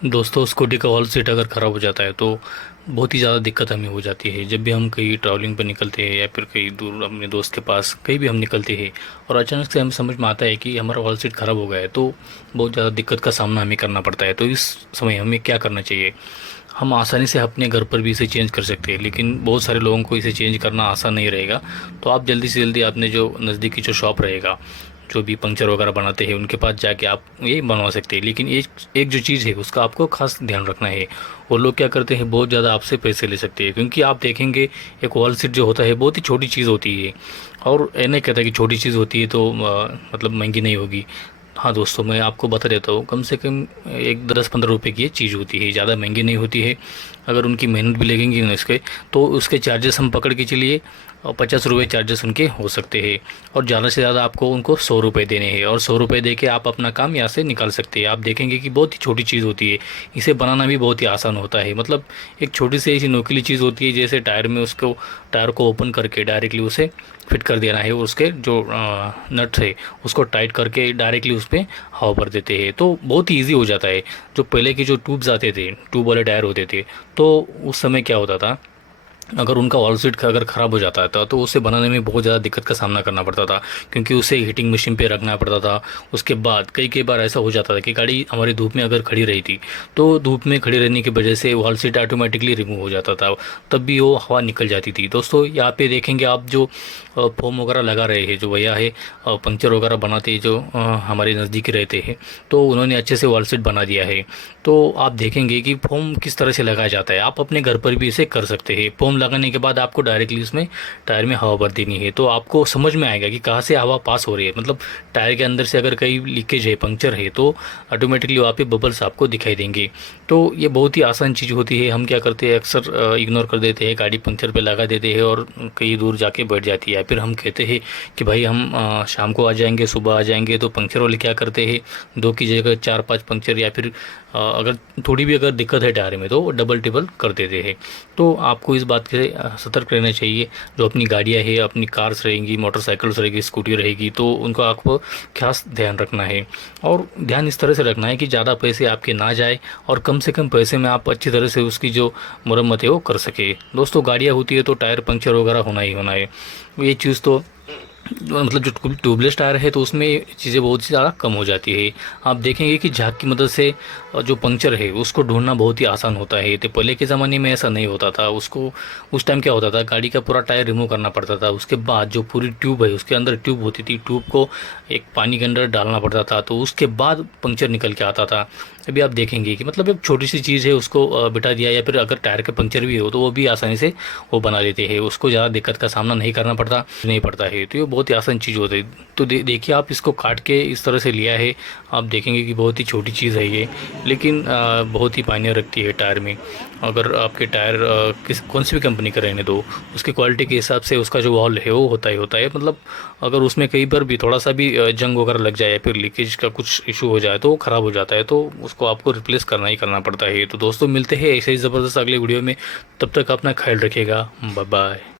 दोस्तों, स्कूटी का oil seat अगर ख़राब हो जाता है तो बहुत ही ज़्यादा दिक्कत हमें हो जाती है। जब भी हम कहीं ट्रैवलिंग पर निकलते हैं या फिर कहीं दूर अपने दोस्त के पास कहीं भी हम निकलते हैं और अचानक से हमें समझ में आता है कि हमारा ऑयल सीट ख़राब हो गया है, तो बहुत ज़्यादा दिक्कत का सामना हमें करना पड़ता है। तो इस समय हमें क्या करना चाहिए? हम आसानी से अपने घर पर भी इसे चेंज कर सकते हैं, लेकिन बहुत सारे लोगों को इसे चेंज करना आसान नहीं रहेगा। तो आप जल्दी से जल्दी अपने जो नज़दीकी जो शॉप रहेगा, जो भी पंक्चर वगैरह बनाते हैं, उनके पास जाके आप ये बनवा सकते हैं। लेकिन एक एक जो चीज़ है उसका आपको खास ध्यान रखना है। वो लोग क्या करते हैं, बहुत ज़्यादा आपसे पैसे ले सकते हैं, क्योंकि आप देखेंगे एक वॉल सीट जो होता है बहुत ही छोटी चीज़ होती है। और ये नहीं कहता कि छोटी चीज़ होती है तो मतलब महंगी नहीं होगी। हाँ दोस्तों, मैं आपको बता देता हूँ, कम से कम एक 10-15 रुपए की ये चीज़ होती है, ज़्यादा महंगी नहीं होती है। अगर उनकी मेहनत भी लगेंगी ना इसके, तो उसके चार्जेस हम पकड़ के चलिए, और 50 रुपये चार्जेस उनके हो सकते हैं। और ज़्यादा से ज़्यादा आपको उनको 100 रुपये देने हैं, और 100 रुपये दे के आप अपना काम यहाँ से निकाल सकते हैं। आप देखेंगे कि बहुत ही छोटी चीज़ होती है, इसे बनाना भी बहुत ही आसान होता है। मतलब एक छोटी सी ऐसी नोकीली चीज़ होती है, जैसे टायर में उसको टायर को ओपन करके डायरेक्टली उसे फिट कर देना है, और उसके जो नट है उसको टाइट करके डायरेक्टली उस पर हवा भर देते हैं, तो बहुत ही ईजी हो जाता है। जो पहले के जो ट्यूब्स आते थे, ट्यूब वाले टायर होते थे, तो उस समय क्या होता था, अगर उनका ऑयल सीट अगर ख़राब हो जाता था तो उसे बनाने में बहुत ज़्यादा दिक्कत का सामना करना पड़ता था, क्योंकि उसे हीटिंग मशीन पे रखना पड़ता था। उसके बाद कई कई बार ऐसा हो जाता था कि गाड़ी हमारी धूप में अगर खड़ी रही थी, तो धूप में खड़ी रहने की वजह से ऑयल सीट ऑटोमेटिकली रिमूव हो जाता था, तब भी वो हवा निकल जाती थी। दोस्तों, यहाँ पे देखेंगे आप, जो फोम वगैरह लगा रहे हैं, जो भैया है पंक्चर वगैरह बनाते हैं, जो हमारे नज़दीक रहते हैं, तो उन्होंने अच्छे से वॉल सीट बना दिया है। तो आप देखेंगे कि फोम किस तरह से लगाया जाता है। आप अपने घर पर भी इसे कर सकते हैं। फोम लगाने के बाद आपको डायरेक्टली उसमें टायर में हवा भर देनी है, तो आपको समझ में आएगा कि कहाँ से हवा पास हो रही है। मतलब टायर के अंदर से अगर कहीं लीकेज है, पंक्चर है, तो ऑटोमेटिकली वहाँ पे बबल्स आपको दिखाई देंगे। तो ये बहुत ही आसान चीज़ होती है। हम क्या करते हैं, अक्सर इग्नोर कर देते हैं, गाड़ी पंक्चर पे लगा देते हैं और कहीं दूर जाके बैठ जाती है। फिर हम कहते हैं कि भाई हम शाम को आ जाएंगे, सुबह आ जाएंगे। तो पंक्चर वाले क्या करते हैं, दो की जगह 4-5 पंक्चर, या फिर अगर थोड़ी भी अगर दिक्कत है टायर में, तो वो डबल टिबल कर देते हैं। तो आपको इस बात से सतर्क रहना चाहिए। जो अपनी गाड़ियाँ हैं, अपनी कार्स रहेंगी, मोटरसाइकिल्स रहेगी, स्कूटी रहेगी, तो उनको आपको खास ध्यान रखना है। और ध्यान इस तरह से रखना है कि ज़्यादा पैसे आपके ना जाए, और कम से कम पैसे में आप अच्छी तरह से उसकी जो मरम्मत है वो कर सके। दोस्तों, गाड़ियाँ होती है तो टायर पंक्चर वगैरह होना ही होना है। ये चीज़ तो मतलब जो ट्यूबलेस टायर है, तो उसमें चीज़ें बहुत ही ज़्यादा कम हो जाती है। आप देखेंगे कि झाग की मदद से जो पंक्चर है उसको ढूंढना बहुत ही आसान होता है। तो पहले के ज़माने में ऐसा नहीं होता था। उसको उस टाइम क्या होता था, गाड़ी का पूरा टायर रिमूव करना पड़ता था। उसके बाद जो पूरी ट्यूब है, उसके अंदर ट्यूब होती थी, ट्यूब को एक पानी के अंदर डालना पड़ता था, तो उसके बाद पंक्चर निकल के आता था। अभी आप देखेंगे कि मतलब एक छोटी सी चीज़ है, उसको बिठा दिया, या फिर अगर टायर का पंक्चर भी हो तो वो भी आसानी से वो बना लेते हैं। उसको ज़्यादा दिक्कत का सामना नहीं करना पड़ता, नहीं पड़ता है। तो ये बहुत ही आसान चीज़ होती है। तो देखिए, आप इसको काट के इस तरह से लिया है, आप देखेंगे कि बहुत ही छोटी चीज़ है ये, लेकिन बहुत ही मायने रखती है टायर में। अगर आपके टायर किस कौन सी भी कंपनी का रहने दो, उसकी क्वालिटी के हिसाब से उसका जो वॉल है वो होता ही होता है। मतलब अगर उसमें कहीं पर भी थोड़ा सा भी जंग वगैरह लग जाए या फिर लीकेज का कुछ इशू हो जाए, तो वो ख़राब हो जाता है, तो उसको आपको रिप्लेस करना ही करना पड़ता है। तो दोस्तों, मिलते हैं ऐसे ही ज़बरदस्त अगले वीडियो में। तब तक अपना ख्याल रखिएगा। Bye bye.